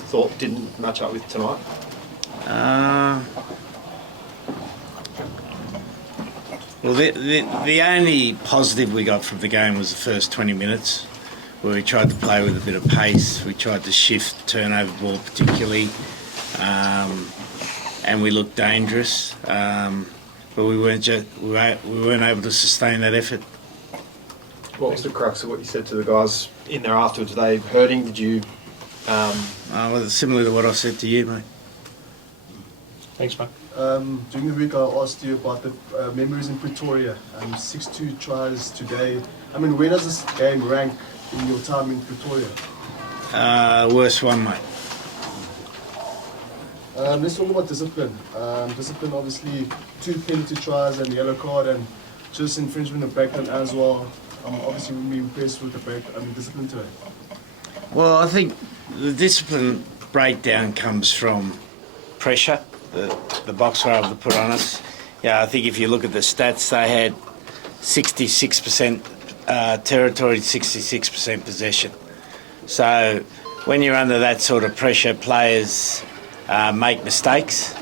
thought didn't match up with tonight? Well, the only positive we got from the game was the first 20 minutes, where we tried to play with a bit of pace. We tried to shift turnover ball particularly, and we looked dangerous. But we weren't able to sustain that effort. What was the crux of what you said to the guys in there afterwards? Were they hurting? Did you? Well, similar to what I said to you, mate. Thanks, mate. During the week, I asked you about the memories in Pretoria. 6-2 tries today. I mean, where does this game rank in your time in Pretoria? Worst one, mate. Let's talk about discipline. Discipline, obviously, 2 penalty tries and the yellow card, and just infringement of breakdown as well. Obviously, we'll be impressed with the discipline today. Well, I think the discipline breakdown comes from pressure that the Boks were able to put on us. Yeah, I think if you look at the stats, they had 66% territory, 66% possession. So when you're under that sort of pressure, players make mistakes.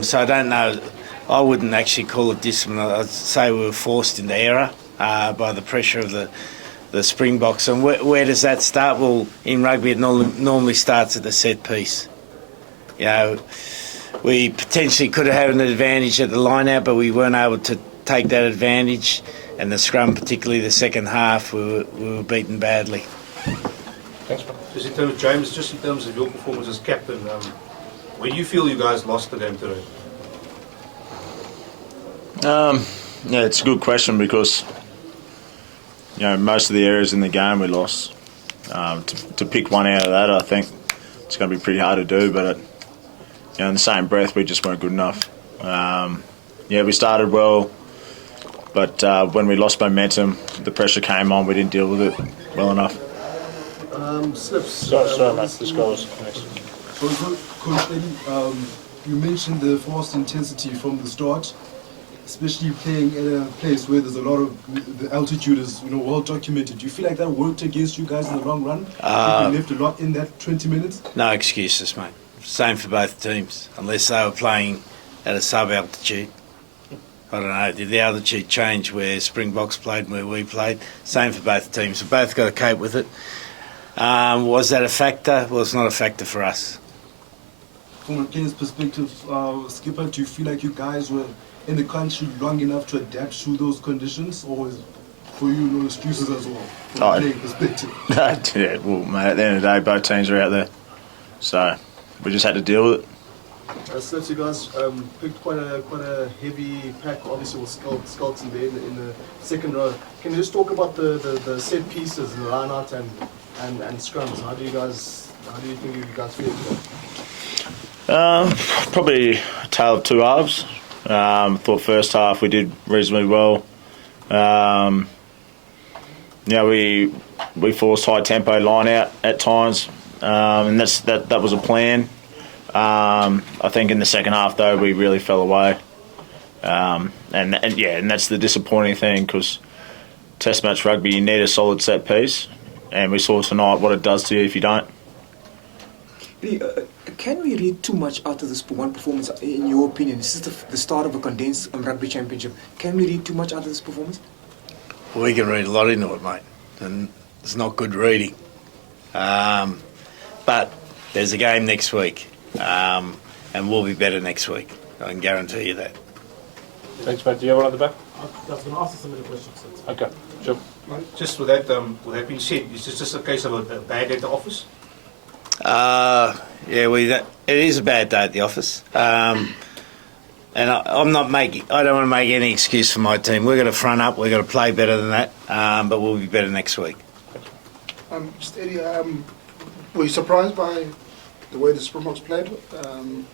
So I don't know. I wouldn't actually call it discipline. I'd say we were forced into error by the pressure of the Springboks. And where does that start? Well, in rugby, it normally starts at the set piece. You know, we potentially could have had an advantage at the line out, but we weren't able to take that advantage. And the scrum, particularly the second half, we were beaten badly. Thanks, man. Just in terms of James, just in terms of your performance as captain, where do you feel you guys lost the game today? Yeah, it's a good question because most of the areas in the game we lost. To pick one out of that, I think it's going to be pretty hard to do. But in the same breath, we just weren't good enough. We started well, but when we lost momentum, the pressure came on. We didn't deal with it well enough. Slips. Sorry, mate. This goes next. So, Coach Eddie, you mentioned the forced intensity from the start, especially playing at a place where there's a lot of the altitude is well documented. Do you feel like that worked against you guys in the long run? You left a lot in that 20 minutes. No excuses, mate. Same for both teams, unless they were playing at a sub-altitude. I don't know, did the altitude change where Springboks played and where we played? Same for both teams. We've both got to cope with it. Was that a factor? Well, it's not a factor for us. From a player's perspective, Skipper, do you feel like you guys were in the country long enough to adapt to those conditions, or is for you no excuses as well from a playing perspective? Yeah, well, mate, at the end of the day, both teams are out there. So we just had to deal with it. Slips, you guys picked quite a heavy pack, obviously with Skelton there in the second row. Can you just talk about the set pieces, the line out and scrums? How do you think you guys feel today? Probably a tale of two halves. Thought first half we did reasonably well. We forced high tempo line out at times, and that was a plan. I think in the second half though we really fell away, and that's the disappointing thing because Test match rugby you need a solid set piece, and we saw tonight what it does to you if you don't. Can we read too much out of this one performance, in your opinion? This is the start of a condensed Rugby Championship. Can we read too much out of this performance? Well, we can read a lot into it, mate, and it's not good reading. But there's a game next week, and we'll be better next week. I can guarantee you that. Thanks, mate. Do you have one at the back? I was going to ask some of the questions. Okay, sure. Just with that being said, is this just a case of a bad day at the office? It is a bad day at the office. And I don't want to make any excuse for my team. We're going to front up. We're going to play better than that. But we'll be better next week. Just Eddie, were you surprised by the way the Springboks played? And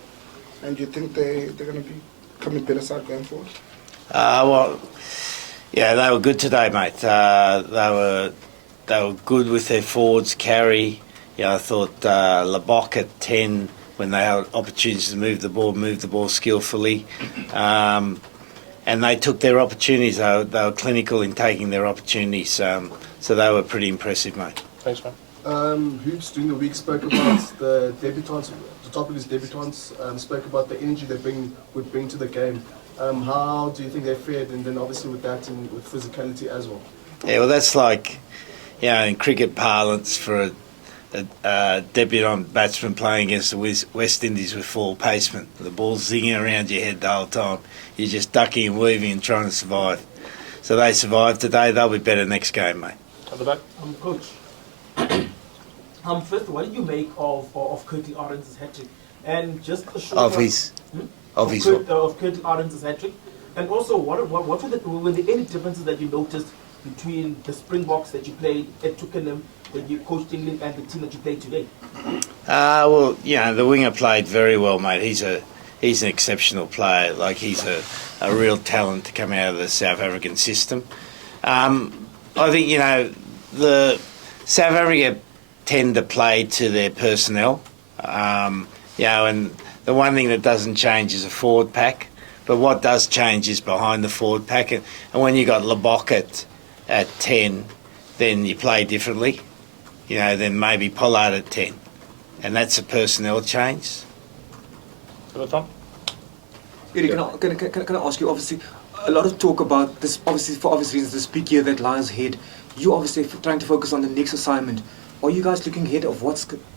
do you think they're going to be coming better side going forward? They were good today, mate. They were good with their forwards carry. I thought Labok at 10, when they had opportunities to move the ball skillfully. And they took their opportunities. They were clinical in taking their opportunities. So they were pretty impressive, mate. Thanks, man. Hoops during the week spoke about the debutants, the top of his debutants, spoke about the energy they would bring to the game. How do you think they fared? And then obviously with that and with physicality as well. Yeah, well, that's like, you know, in cricket parlance for a debutant batsman playing against the West Indies with full pacement. The ball's zinging around your head the whole time. You're just ducking and weaving and trying to survive. So they survived today. They'll be better next game, mate. At the back. Coach, first, what did you make of Curtly Arendt's hat-trick? And just a short Of one- his... Hmm? Of his... Of Curtly Arendt's hat-trick. And also, were there any differences that you noticed between the Springboks that you played at Twickenham, that you coached England, and the team that you played today? Well, you know, the winger played very well, mate. He's an exceptional player. Like, he's a real talent to come out of the South African system. I think, you know, the South Africa tend to play to their personnel. You know, and the one thing that doesn't change is a forward pack. But what does change is behind the forward pack. And when you got Lebok at 10, then you play differently. You know, then maybe Pollard at 10. And that's a personnel change. To the top. Eddie, can I ask you, obviously, a lot of talk about this, obviously, for obvious reasons, this peak year that lies ahead. You obviously trying to focus on the next assignment. Are you guys looking ahead of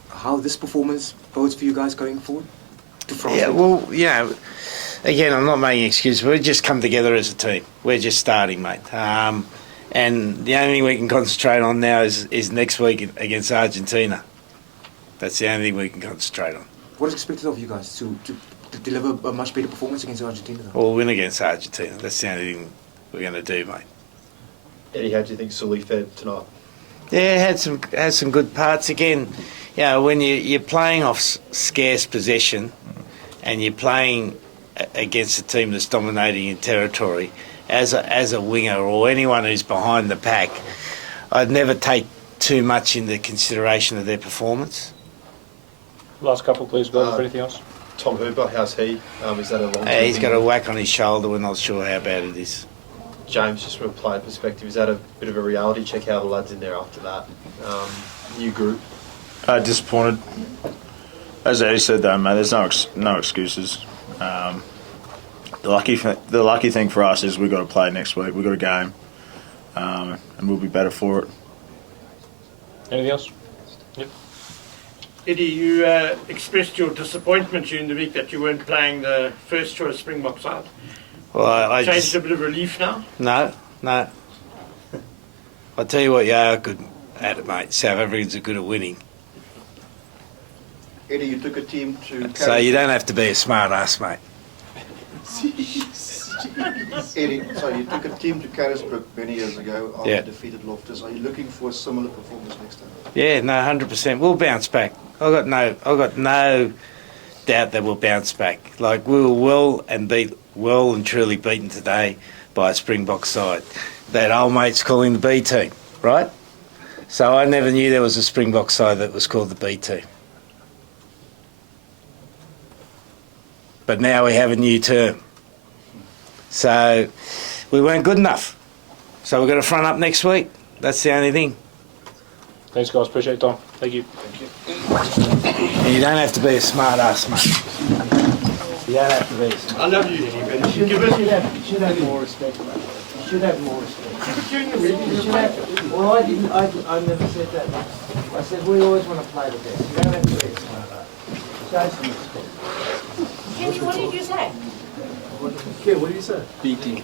how this performance bodes for you guys going forward to France? Yeah, well, you know, again, I'm not making excuses. We've just come together as a team. We're just starting, mate. And the only thing we can concentrate on now is next week against Argentina. That's the only thing we can concentrate on. What is expected of you guys to deliver a much better performance against Argentina? Though? We'll win against Argentina. That's the only thing we're going to do, mate. Eddie, how do you think Sully fared tonight? Yeah, had some good parts. Again, you know, when you're playing off scarce possession and you're playing against a team that's dominating in territory, as a winger or anyone who's behind the pack, I'd never take too much into consideration of their performance. Last couple, please. Go for anything else. Tom Hooper, how's he? Is that a long? He's got a whack on his shoulder. We're not sure how bad it is. James, just from a player perspective, is that a bit of a reality check? How the lads in there after that new group? Disappointed. As Eddie said, though, mate, there's no excuses. The lucky thing for us is we've got to play next week. We've got a game, and we'll be better for it. Anything else? Yep. Eddie, you expressed your disappointment during the week that you weren't playing the first choice Springbok side. Well, I Changed just, a bit of relief now? No. I'll tell you what, you are good at it, mate. South Africans are good at winning. Eddie, you took a team to... So you don't have to be a smart ass, mate. Eddie, so you took a team to Carisbrooke many years ago after Yeah. defeated Loftus. Are you looking for a similar performance next time? Yeah, no, 100%. We'll bounce back. I've got no doubt that we'll bounce back. Like, we were well and truly beaten today by a Springbok side. That old mate's calling the B team, right? So I never knew there was a Springbok side that was called the B team. But now we have a new term. So we weren't good enough. So we've got to front up next week. That's the only thing. Thanks, guys. Appreciate your time. Thank you. And you don't have to be a smart ass, mate. You don't have to be a smart. I love you, Eddie, but you should have more respect, mate. You should have more respect. You should have, well, I never said that. I said we always want to play the best. You don't have to be a smart ass. Show some respect. Kenny, what did you say? Okay, what do you say? BT.